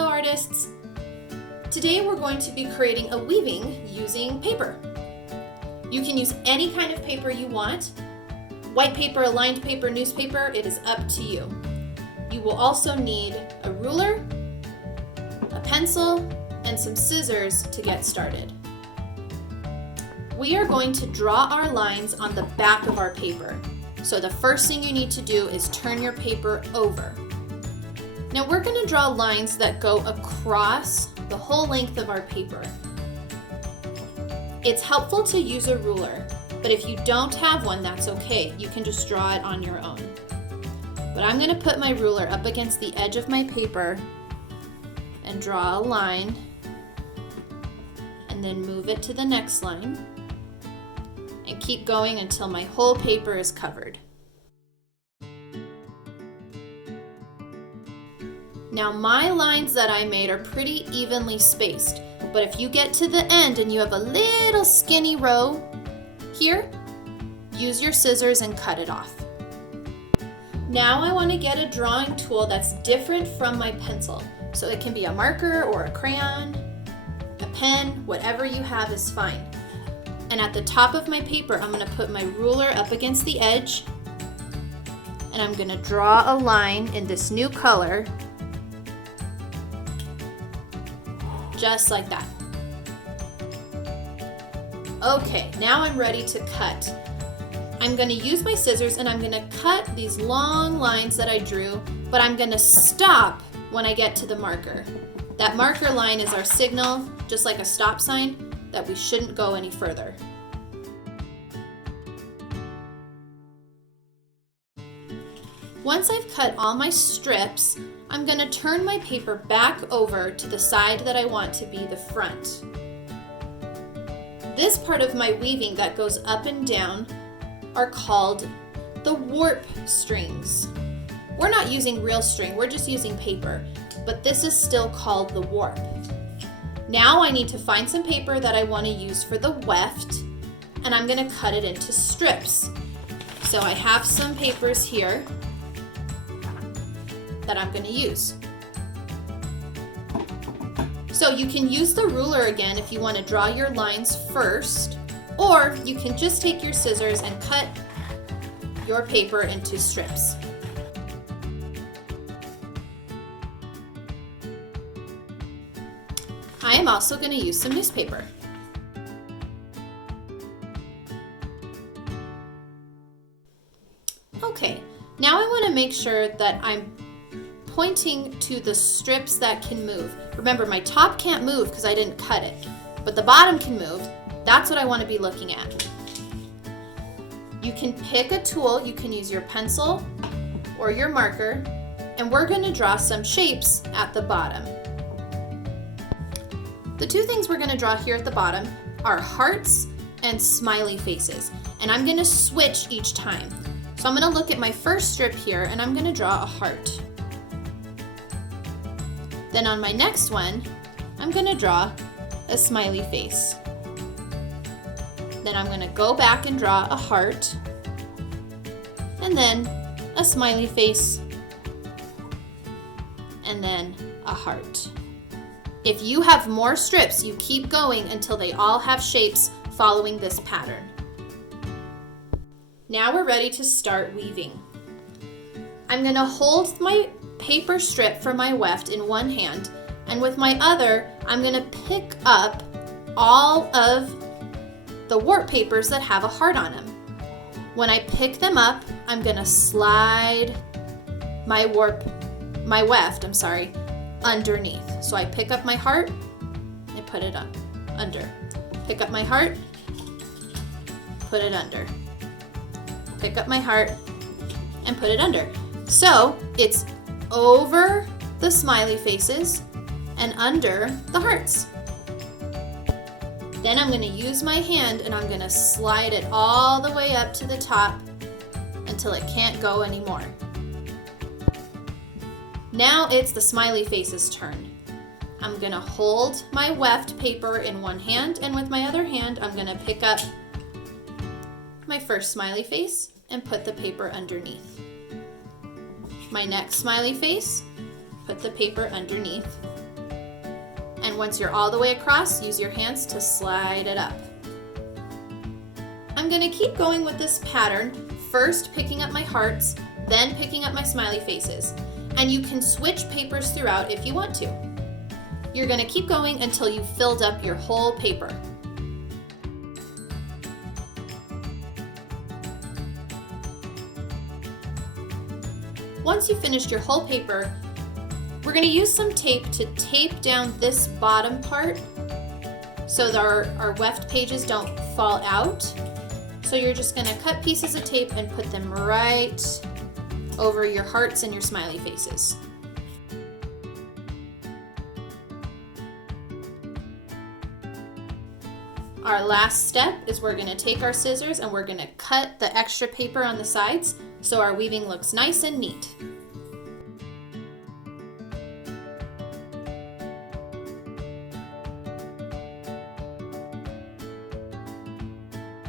Hello artists! Today we're going to be creating a weaving using paper. You can use any kind of paper you want. White paper, lined paper, newspaper, it is up to you. You will also need a ruler, a pencil, and some scissors to get started. We are going to draw our lines on the back of our paper. So the first thing you need to do is turn your paper over. Now we're going to draw lines that go across the whole length of our paper. It's helpful to use a ruler, but if you don't have one, that's okay. You can just draw it on your own. But I'm going to put my ruler up against the edge of my paper and draw a line, and then move it to the next line, and keep going until my whole paper is covered. Now my lines that I made are pretty evenly spaced, but if you get to the end and you have a little skinny row here, use your scissors and cut it off. Now I want to get a drawing tool that's different from my pencil. So it can be a marker or a crayon, a pen, whatever you have is fine. And at the top of my paper, I'm going to put my ruler up against the edge, and I'm going to draw a line in this new color, just like that. Okay, now I'm ready to cut. I'm going to use my scissors and I'm going to cut these long lines that I drew, but I'm going to stop when I get to the marker. That marker line is our signal, just like a stop sign, that we shouldn't go any further. Once I've cut all my strips, I'm going to turn my paper back over to the side that I want to be the front. This part of my weaving that goes up and down are called the warp strings. We're not using real string, we're just using paper, but this is still called the warp. Now I need to find some paper that I want to use for the weft, and I'm going to cut it into strips. So I have some papers here that I'm going to use. So you can use the ruler again if you want to draw your lines first, or you can just take your scissors and cut your paper into strips. I am also going to use some newspaper. Okay, now I want to make sure that I'm pointing to the strips that can move. Remember, my top can't move because I didn't cut it, but the bottom can move. That's what I want to be looking at. You can pick a tool, you can use your pencil or your marker, and we're going to draw some shapes at the bottom. The two things we're going to draw here at the bottom are hearts and smiley faces, and I'm going to switch each time. So I'm going to look at my first strip here and I'm going to draw a heart. Then on my next one, I'm going to draw a smiley face. Then I'm going to go back and draw a heart, and then a smiley face, and then a heart. If you have more strips, you keep going until they all have shapes following this pattern. Now we're ready to start weaving. I'm going to hold my paper strip for my weft in one hand, and with my other, I'm going to pick up all of the warp papers that have a heart on them. When I pick them up, I'm going to slide my weft, underneath. So I pick up my heart and put it up under. Pick up my heart, put it under. Pick up my heart and put it under. So it's over the smiley faces and under the hearts. Then I'm going to use my hand and I'm going to slide it all the way up to the top until it can't go anymore. Now it's the smiley face's turn. I'm going to hold my weft paper in one hand, and with my other hand I'm going to pick up my first smiley face and put the paper underneath. My next smiley face, put the paper underneath. And once you're all the way across, use your hands to slide it up. I'm going to keep going with this pattern, first picking up my hearts, then picking up my smiley faces. And you can switch papers throughout if you want to. You're going to keep going until you've filled up your whole paper. Once you've finished your whole paper, we're going to use some tape to tape down this bottom part so that our weft pages don't fall out. So you're just going to cut pieces of tape and put them right over your hearts and your smiley faces. Our last step is we're going to take our scissors and we're going to cut the extra paper on the sides so our weaving looks nice and neat.